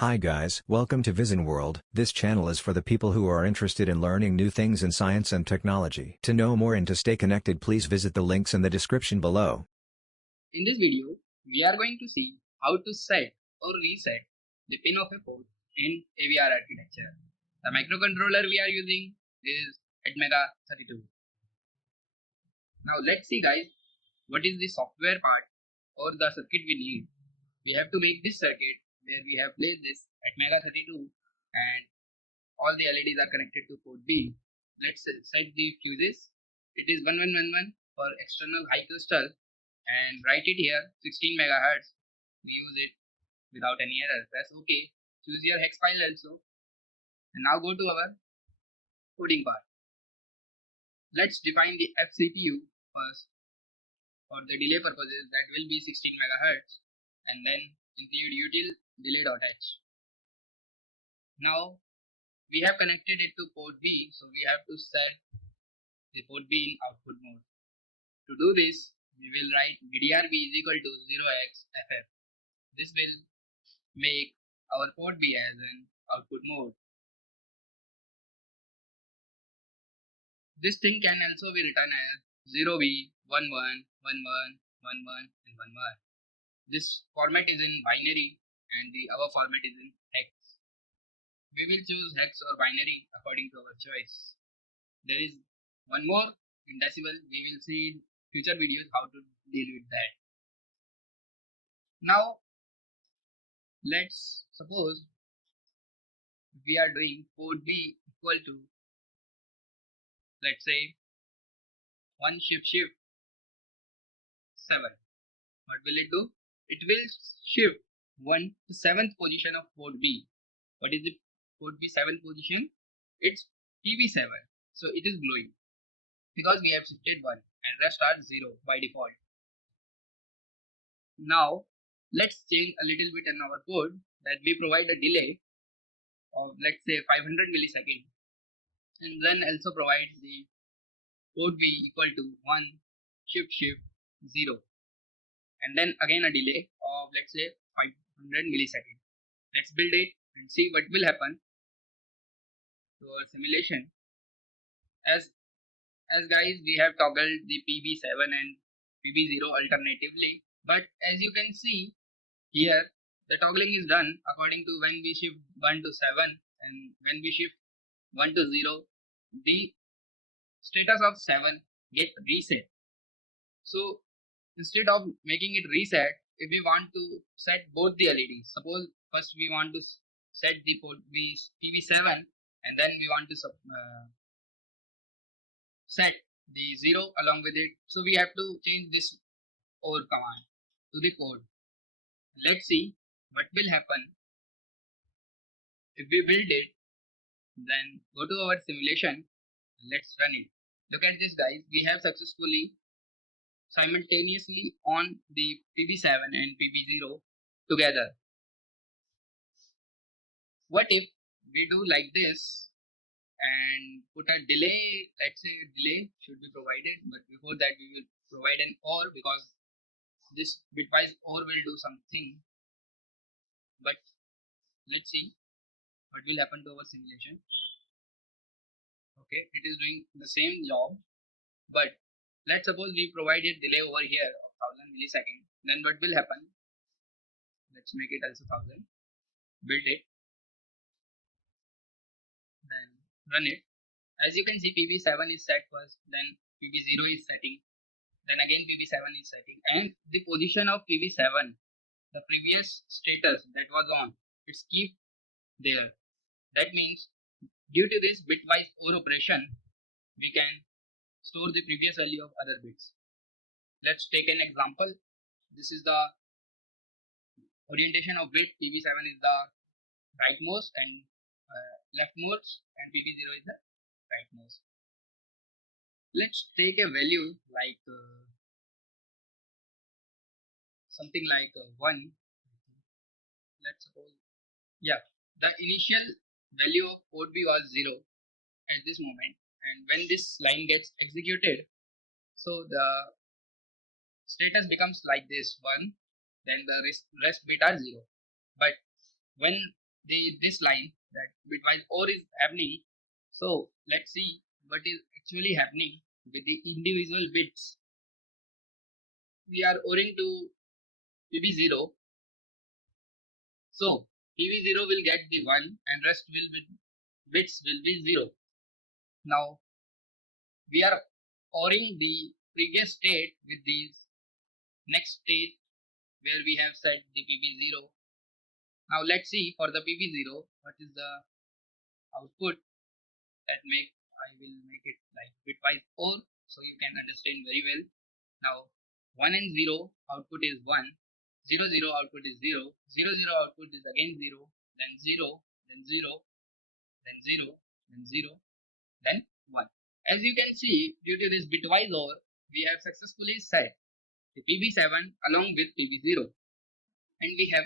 Hi guys, welcome to Vision World. This channel is for the people who are interested in learning new things in science and technology. To know more and to stay connected, please visit the links in the description below. In this video, we are going to see how to set or reset the pin of a port in AVR architecture. The microcontroller we are using is Atmega32. Now let's see guys, what is the software part or the circuit we need. We have to make this circuit where we have placed this Atmega32 and all the LEDs are connected to port B. Let's set the fuses. It is 1111 for external high crystal and write it here 16 megahertz. We use it without any error. Press OK. Choose your hex file also. And now go to our coding part. Let's define the FCPU first. For the delay purposes, that will be 16 megahertz, and then include util delay.h. Now we have connected it to port B, so we have to set the port B in output mode. To do this, we will write DDRB is equal to 0xFF. This will make our port B as an output mode. This thing can also be written as 0B, 11, 11, 11, and 11. This format is in binary and the other format is in hex. We will choose hex or binary according to our choice. There is one more in decimal. We will see in future videos how to deal with that. Now let's suppose we are doing port B equal to, let's say, 1 shift 7. What will it do? It will shift 1 to 7th position of port B. What is the port B 7th position? It's PB7. So it is glowing because we have shifted 1 and rest are 0 by default. Now let's change a little bit in our code that we provide a delay of, let's say, 500 milliseconds, and then also provide the port B equal to 1 shift 0, and then again a delay of, let's say, 500 milliseconds. Let's build it and see what will happen to our simulation. As guys, we have toggled the PB7 and PB0 alternatively, but as you can see here, the toggling is done according to when we shift 1 to 7 and when we shift 1 to 0, the status of 7 get reset. So instead of making it reset, if we want to set both the LEDs, suppose first we want to set the port PB7 and then we want to set the 0 along with it. So we have to change this over command to the code. Let's see what will happen if we build it. Then go to our simulation. Let's run it. Look at this guys, we have successfully simultaneously on the PB7 and PB0 together. What if we do like this and put a delay? Let's say delay should be provided, but before that we will provide an OR because this bitwise OR will do something. But let's see what will happen to our simulation. Okay, it is doing the same job, but let's suppose we provided delay over here of 1000 milliseconds. Then what will happen? Let's make it also 1000. Build it. Then run it. As you can see, PB7 is set first, then PB0 is setting, then again PB7 is setting, and the position of PB7, the previous status that was on, it's keep there. That means due to this bitwise OR operation, we can store the previous value of other bits. Let's take an example. This is the orientation of bit. PB7 is the rightmost and leftmost, and PB0 is the rightmost. Let's take a value like something like 1. Let's suppose, yeah, the initial value of port B was 0 at this moment, and when this line gets executed, so the status becomes like this 1, then the rest bit are 0. But when this line that bitwise OR is happening. So let's see what is actually happening with the individual bits. We are ORing to PB0. So PB0 will get the 1 and rest will be bits will be 0. Now we are ORing the previous state with the next state where we have set the PB0. Now let's see for the PB0 what is the output that I will make it like bitwise OR so you can understand very well. Now 1 and 0 output is 1, 0 0 output is 0, 0 0 output is again 0, then 0, then 0, then 0, then 0, then 1. As you can see, due to this bitwise OR, we have successfully set the PB7 along with PB0, and we have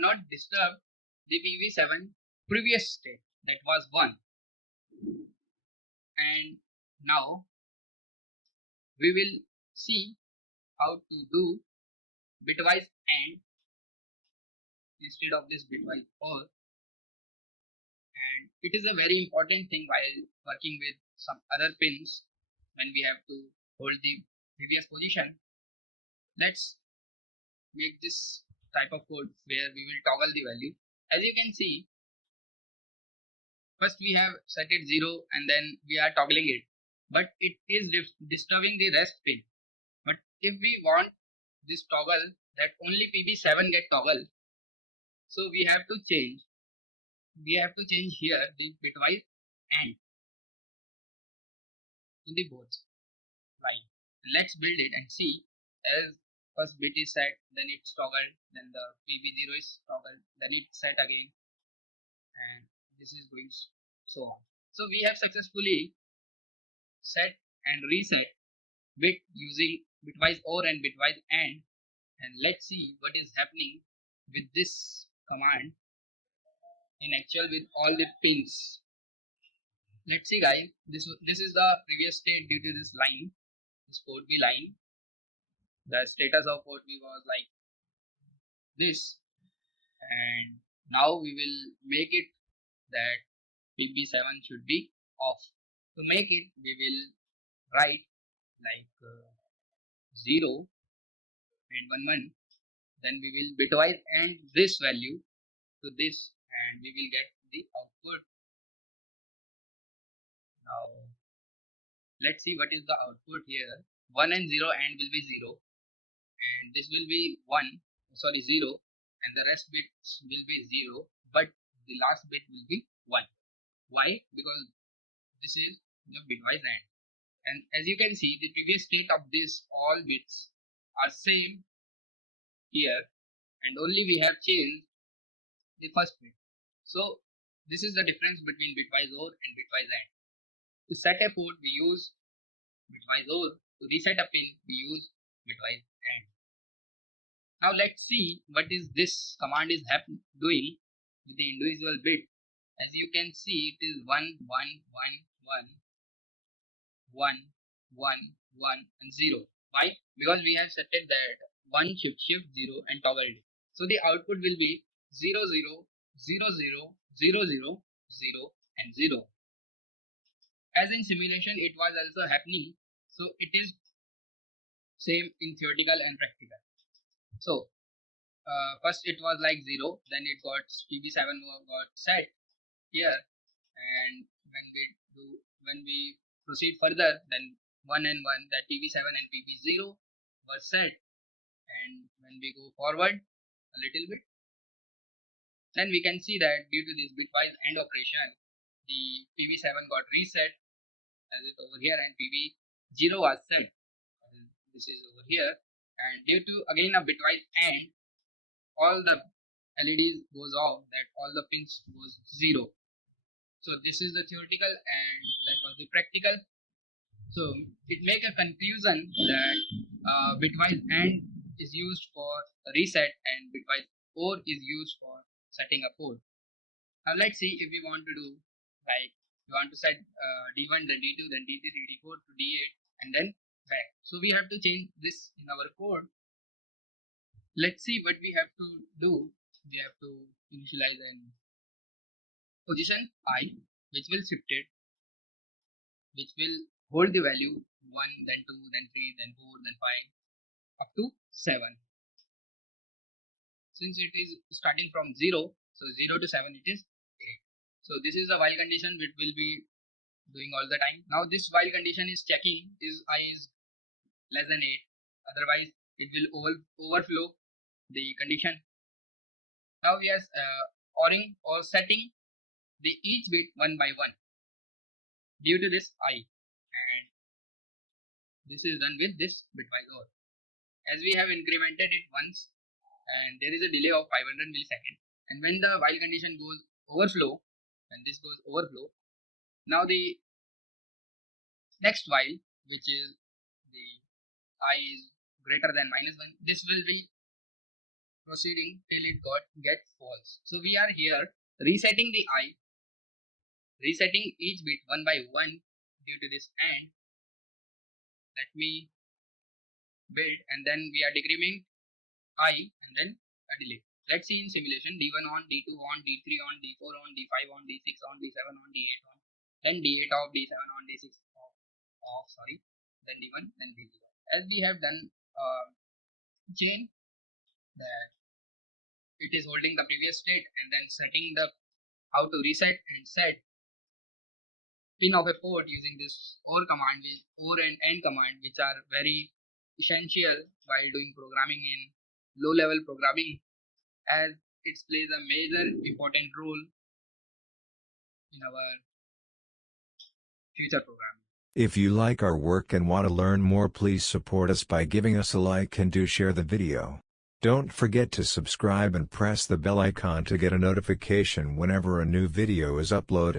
not disturbed the PB7 previous state that was 1. And now we will see how to do bitwise AND instead of this bitwise OR. And it is a very important thing while working with some other pins when we have to hold the previous position. Let's make this type of code where we will toggle the value. As you can see, first we have set it 0 and then we are toggling it, but it is disturbing the rest pin. But if we want this toggle that only PB7 get toggle, so we have to change here the bitwise AND in the both line. Let's build it and see. As first bit is set, then it's toggled, then the PB0 is toggled, then it's set again, and this is going so on. So we have successfully set and reset bit using bitwise OR and bitwise AND, and let's see what is happening with this command in actual with all the pins. Let's see guys, this is the previous state due to this line, this port B line. The status of port B was like this, and now we will make it that PB7 should be off. To make it, we will write like 0 and 1 1, then we will bitwise AND this value to this and we will get the output. Now let's see what is the output here. 1 and 0 AND will be 0, and this will be 0, and the rest bits will be 0, but the last bit will be 1. Why? Because this is the bitwise AND, and as you can see, the previous state of this all bits are same here, and only we have changed the first bit. So this is the difference between bitwise OR and bitwise AND. To set a port, we use bitwise OR. To reset a pin, we use bitwise AND. Now let's see what is this command is doing with the individual bit. As you can see, it is 1 1 1 1 1 1 1 and 0. Why? Because we have set it that 1 shift 0 and toggled it. So the output will be 0 0 0 0 0 0 0 and 0. As in simulation, it was also happening. So it is same in theoretical and practical. So first it was like 0, then it got PB7 got set here, and when we proceed further, then 1 and 1, that PB7 and PB0 were set, and when we go forward a little bit, then we can see that due to this bitwise AND operation, the PB7 got reset as it over here, and PB0 was set. This is over here, and due to again a bitwise AND, all the LEDs goes off, that all the pins goes 0. So this is the theoretical and that was the practical. So it make a conclusion that bitwise AND is used for reset and bitwise OR is used for setting a port. Now let's see if we want to do like we want to set D1, then D2, then D3, D4 to D8 and then back. So we have to change this in our code. Let's see what we have to do. We have to initialize and position I, which will shift it, which will hold the value 1, then 2, then 3, then 4, then 5, up to 7. Since it is starting from 0, so 0 to 7 it is 8. So this is the while condition which will be doing all the time. Now this while condition is checking is I is less than 8, otherwise it will overflow the condition. Now we are ORing or setting the each bit one by one due to this I, and this is done with this bitwise OR. As we have incremented it once, and there is a delay of 500 milliseconds, and when the while condition goes overflow, when this goes overflow, now the next while, which is the I is greater than -1, this will be proceeding till it gets false. So we are here resetting the I, resetting each bit one by one due to this AND. Let me build, and then we are decreasing I and then a delay. Let's see in simulation D1 on, D2 on, D3 on, D4 on, D5 on, D6 on, D7 on, D8 on, then D8 off, D7 on, D6 off, then D1, then D0. As we have done chain, that it is holding the previous state and then setting the how to reset and set pin of a port using this OR command, OR and AND command, which are very essential while doing programming in low level programming, as it plays a major important role in our future programming. If you like our work and want to learn more, please support us by giving us a like and do share the video. Don't forget to subscribe and press the bell icon to get a notification whenever a new video is uploaded.